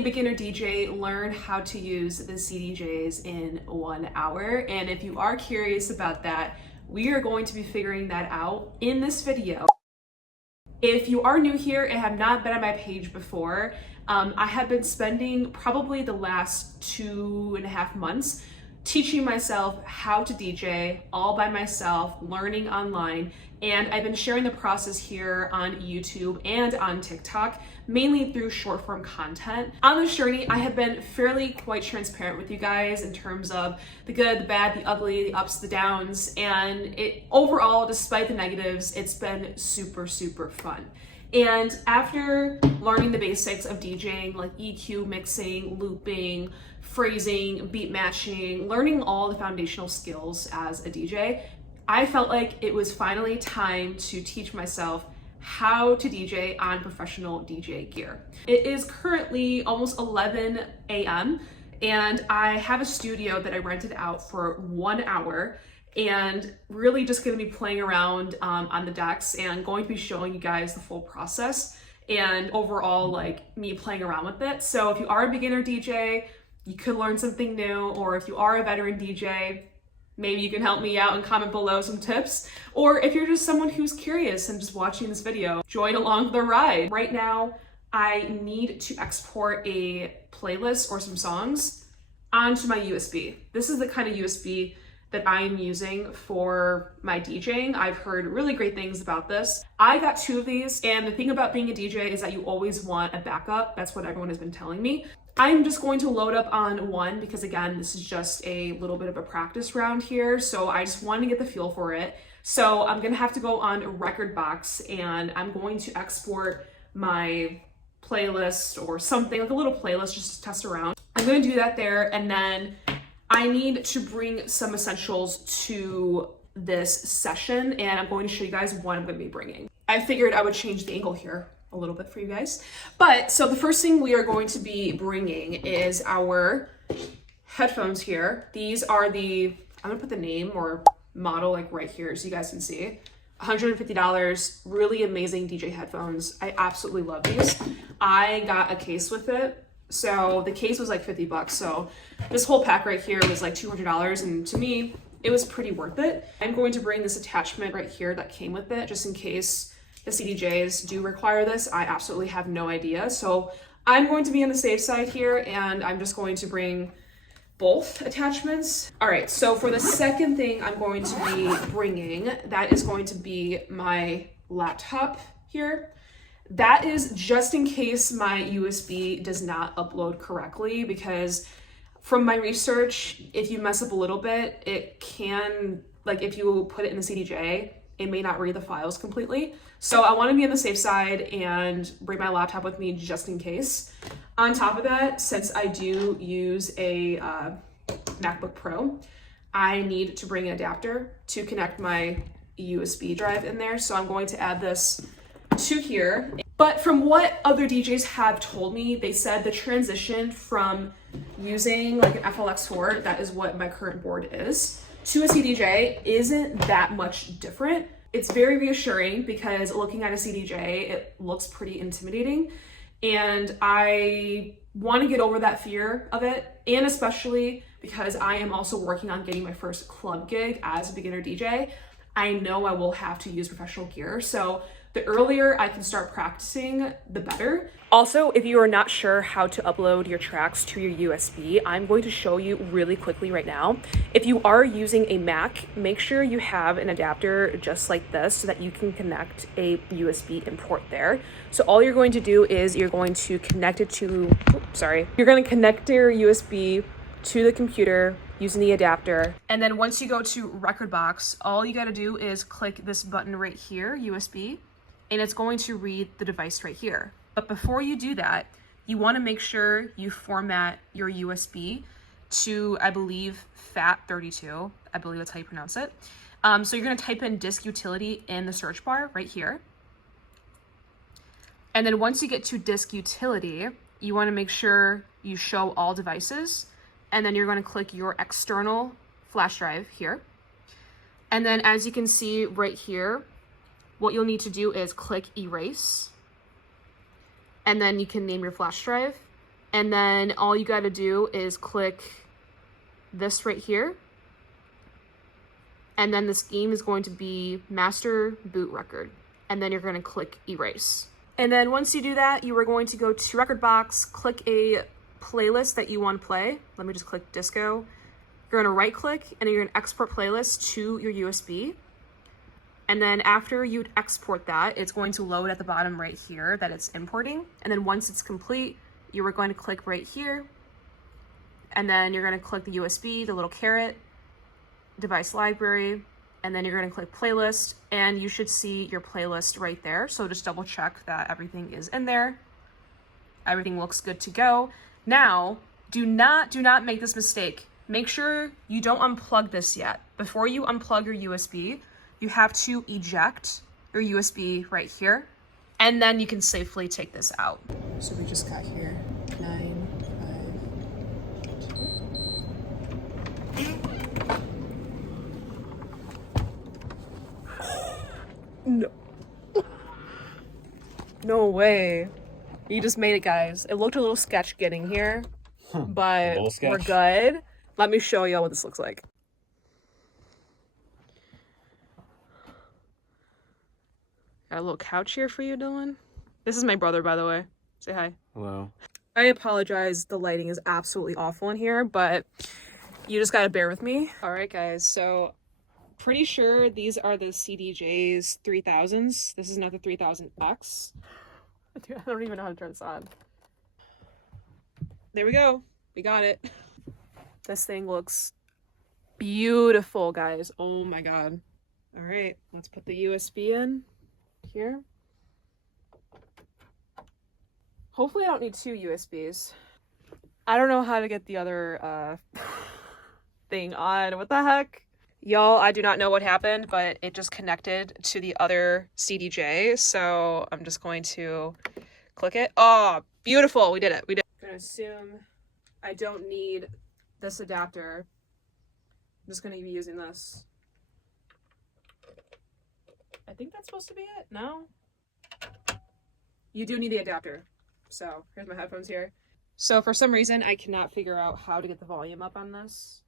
a beginner DJ learn how to use the CDJs in 1 hour. And if you are curious about that, we are going to be figuring that out in this video. If you are new here and have not been on my page before, I have been spending probably the last 2.5 months teaching myself how to DJ all by myself, learning online, and I've been sharing the process here on YouTube and on TikTok, mainly through short form content. On this journey, I have been fairly quite transparent with you guys in terms of the good, the bad, the ugly, the ups, the downs, and overall, despite the negatives, it's been super, super fun. And after learning the basics of DJing, like EQ, mixing, looping, phrasing, beat matching, learning all the foundational skills as a DJ, I felt like it was finally time to teach myself how to DJ on professional DJ gear. It is currently almost 11 a.m. and I have a studio that I rented out for 1 hour and really just going to be playing around on the decks and going to be showing you guys the full process and overall like me playing around with it. So if you are a beginner DJ, you could learn something new, or if you are a veteran DJ, maybe you can help me out and comment below some tips. Or if you're just someone who's curious and just watching this video, join along the ride. Right now, I need to export a playlist or some songs onto my USB. This is the kind of USB that I'm using for my DJing. I've heard really great things about this. I got 2 of these, and the thing about being a DJ is that you always want a backup. That's what everyone has been telling me. I'm just going to load up on one because again, this is just a little bit of a practice round here. So I just wanted to get the feel for it. So I'm gonna have to go on Rekordbox and I'm going to export my playlist or something, like a little playlist just to test around. I'm gonna do that there, and then I need to bring some essentials to this session, and I'm going to show you guys what I'm going to be bringing. I figured I would change the angle here a little bit for you guys. But so the first thing we are going to be bringing is our headphones here. These are I'm going to put the name or model like right here so you guys can see. $150, really amazing DJ headphones. I absolutely love these. I got a case with it. So the case was like $50, so this whole pack right here was like $200, and to me, it was pretty worth it. I'm going to bring this attachment right here that came with it, just in case the CDJs do require this. I absolutely have no idea. So I'm going to be on the safe side here, and I'm just going to bring both attachments. All right, so for the second thing I'm going to be bringing, that is going to be my laptop here. That is just in case my USB does not upload correctly, because from my research, if you mess up a little bit, it can, like if you put it in the CDJ, it may not read the files completely. So I want to be on the safe side and bring my laptop with me just in case. On top of that, since I do use a MacBook Pro, I need to bring an adapter to connect my USB drive in there. So I'm going to add this to here. But from what other DJs have told me, they said the transition from using like an FLX4, that is what my current board is, to a CDJ isn't that much different. It's very reassuring because looking at a CDJ, it looks pretty intimidating. And I want to get over that fear of it. And especially because I am also working on getting my first club gig as a beginner DJ, I know I will have to use professional gear. So the earlier I can start practicing, the better. Also, if you are not sure how to upload your tracks to your USB, I'm going to show you really quickly right now. If you are using a Mac, make sure you have an adapter just like this so that you can connect a USB import there. So all you're going to do is you're going to connect it to, you're going to connect your USB to the computer using the adapter. And then once you go to Rekordbox, all you got to do is click this button right here, USB, and it's going to read the device right here. But before you do that, you want to make sure you format your USB to, I believe, FAT32. I believe that's how you pronounce it. So you're going to type in disk utility in the search bar right here. And then once you get to disk utility, you want to make sure you show all devices. And then you're going to click your external flash drive here. And then as you can see right here, what you'll need to do is click erase. And then you can name your flash drive. And then all you got to do is click this right here. And then the scheme is going to be master boot record. And then you're going to click erase. And then once you do that, you are going to go to record box, click a playlist that you want to play. Let me just click disco. You're going to right click and then you're going to export playlist to your USB. And then after you export that, it's going to load at the bottom right here that it's importing. And then once it's complete, you are going to click right here. And then you're going to click the USB, the little caret, device library, and then you're going to click playlist, and you should see your playlist right there. So just double check that everything is in there. Everything looks good to go. Now, do not make this mistake. Make sure you don't unplug this yet. Before you unplug your USB, you have to eject your USB right here, and then you can safely take this out. So we just got here, 9, 5, 2. No. No way. You just made it, guys. It looked a little sketch getting here, but we're good. Let me show you what this looks like. Got a little couch here for you, Dylan. This is my brother, by the way. Say hi. Hello. I apologize. The lighting is absolutely awful in here, but you just gotta bear with me. All right, guys. So pretty sure these are the CDJs 3000s. This is not the 3000X. Dude, I don't even know how to turn this on. There we go. We got it. This thing looks beautiful, guys. Oh my God. All right, let's put the USB in here. Hopefully I don't need 2 USBs. I don't know how to get the other thing on. What the heck? Y'all, I do not know what happened, but it just connected to the other CDJ. So I'm just going to click it. Oh, beautiful. We did it. We did it. I'm gonna assume I don't need this adapter. I'm just gonna be using this. I think that's supposed to be it. No? You do need the adapter. So here's my headphones here. So for some reason, I cannot figure out how to get the volume up on this.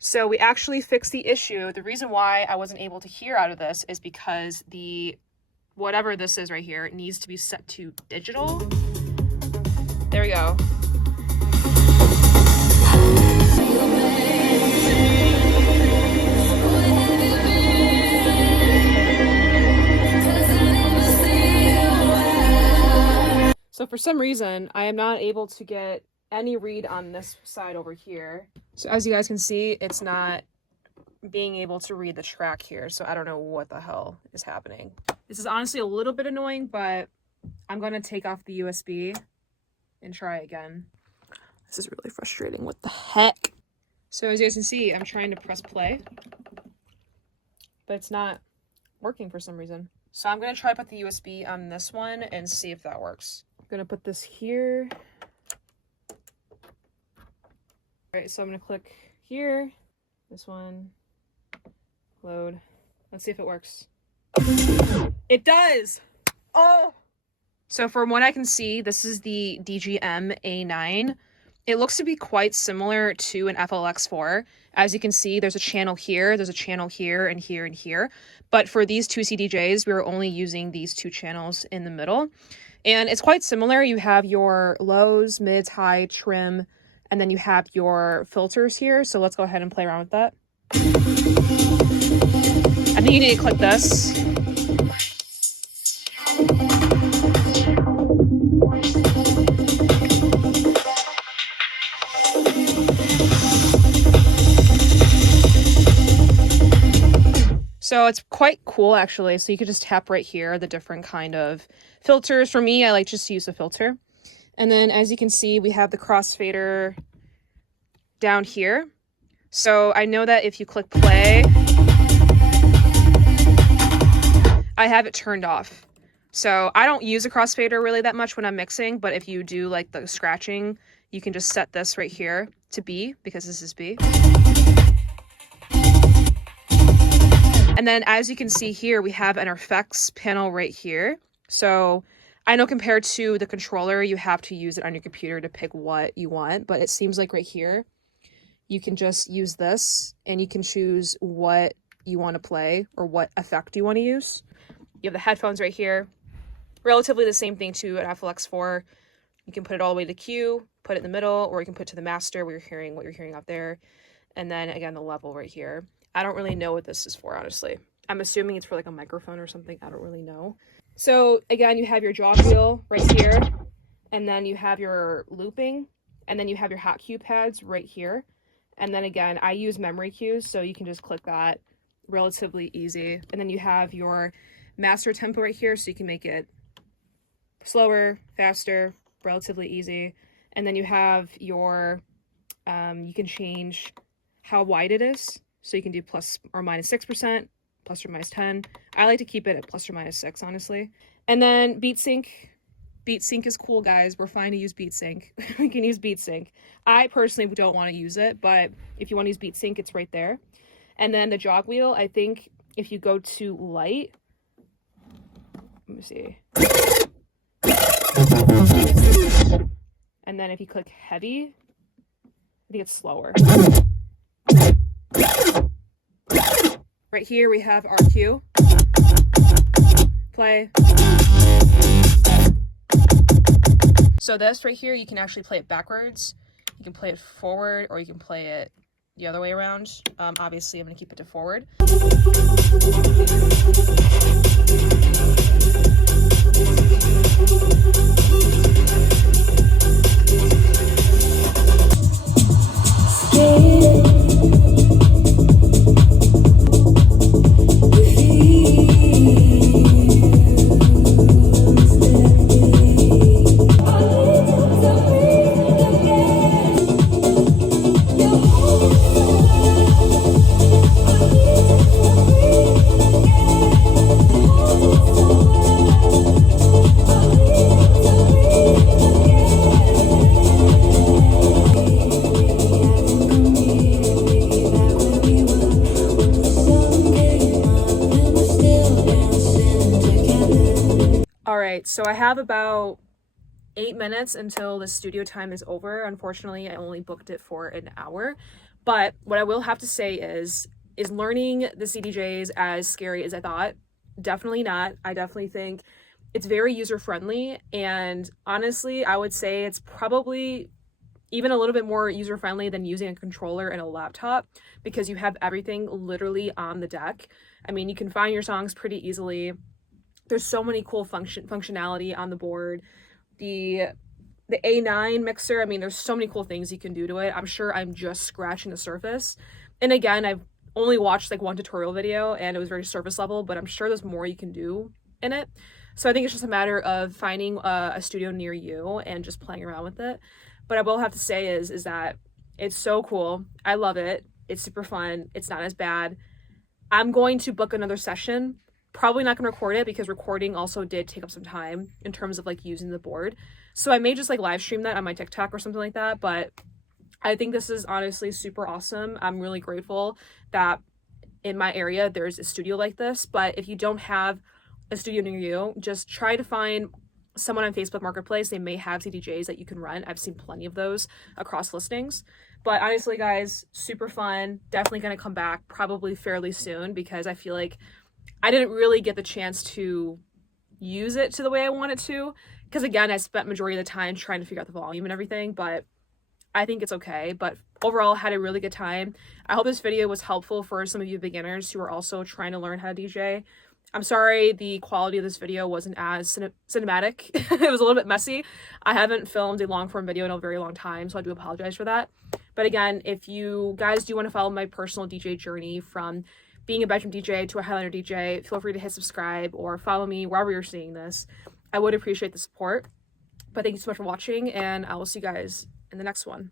So we actually fixed the issue. The reason why I wasn't able to hear out of this is because the, whatever this is right here, it needs to be set to digital. There we go. So for some reason, I am not able to get any read on this side over here. So as you guys can see, it's not being able to read the track here. So I don't know what the hell is happening. This is honestly a little bit annoying, but I'm gonna take off the USB and try again. This is really frustrating. What the heck? So as you guys can see, I'm trying to press play, but it's not working for some reason. So I'm gonna try to put the USB on this one and see if that works. I'm gonna put this here. All right, so I'm gonna click here, this one, load. Let's see if it works. It does! Oh! So from what I can see, this is the DGM A9. It looks to be quite similar to an FLX4. As you can see, there's a channel here, there's a channel here, and here, and here. But for these 2 CDJs, we were only using these 2 channels in the middle. And it's quite similar. You have your lows, mids, high, trim, and then you have your filters here. So let's go ahead and play around with that. I think you need to click this. So it's quite cool, actually. So you could just tap right here, the different kind of filters. For me, I like just to use a filter. And then as you can see, we have the crossfader down here. So I know that if you click play, I have it turned off. So I don't use a crossfader really that much when I'm mixing, but if you do like the scratching, you can just set this right here to B, because this is B. And then as you can see here, we have an effects panel right here. So I know compared to the controller, you have to use it on your computer to pick what you want, but it seems like right here, you can just use this and you can choose what you want to play or what effect you want to use. You have the headphones right here. Relatively the same thing to an FLX4. You can put it all the way to Q, put it in the middle, or you can put it to the master where you're hearing what you're hearing out there. And then again, the level right here. I don't really know what this is for, honestly. I'm assuming it's for like a microphone or something. I don't really know. So again, you have your jog wheel right here, and then you have your looping, and then you have your hot cue pads right here. And then again, I use memory cues, so you can just click that, relatively easy. And then you have your master tempo right here, so you can make it slower, faster, relatively easy. And then you have your, you can change how wide it is. So you can do plus or minus 6%, plus or minus 10. I like to keep it at plus or minus 6, honestly. And then beat sync. Beat sync is cool, guys. We're fine to use beat sync. We can use beat sync. I personally don't want to use it, but if you want to use beat sync, it's right there. And then the jog wheel, I think if you go to light, let me see. And then if you click heavy, I think it's slower. Right here we have our cue. Play. So this right here, you can actually play it backwards. You can play it forward, or you can play it the other way around. Obviously, I'm going to keep it to forward. So I have about 8 minutes until the studio time is over. Unfortunately, I only booked it for an hour. But what I will have to say is learning the CDJs as scary as I thought? Definitely not. I definitely think it's very user-friendly. And honestly, I would say it's probably even a little bit more user-friendly than using a controller and a laptop, because you have everything literally on the deck. I mean, you can find your songs pretty easily. There's so many cool functionality on the board. The A9 mixer, I mean, there's so many cool things you can do to it. I'm sure I'm just scratching the surface. And again, I've only watched like one tutorial video and it was very surface level, but I'm sure there's more you can do in it. So I think it's just a matter of finding a studio near you and just playing around with it. But I will have to say is that it's so cool. I love it. It's super fun. It's not as bad. I'm going to book another session. Probably not gonna record it because recording also did take up some time in terms of like using the board. So I may just like live stream that on my TikTok or something like that. But I think this is honestly super awesome. I'm really grateful that in my area there's a studio like this. But if you don't have a studio near you, just try to find someone on Facebook Marketplace. They may have CDJs that you can rent. I've seen plenty of those across listings. But honestly, guys, super fun. Definitely gonna come back probably fairly soon because I feel like I didn't really get the chance to use it to the way I wanted to, because again, I spent majority of the time trying to figure out the volume and everything, but I think it's okay. But overall, had a really good time. I hope this video was helpful for some of you beginners who are also trying to learn how to DJ. I'm sorry the quality of this video wasn't as cinematic. It was a little bit messy. I haven't filmed a long form video in a very long time, so I do apologize for that. But again, if you guys do want to follow my personal DJ journey from being a bedroom DJ to a Highliner DJ, feel free to hit subscribe or follow me wherever you're seeing this. I would appreciate the support. But thank you so much for watching, and I will see you guys in the next one.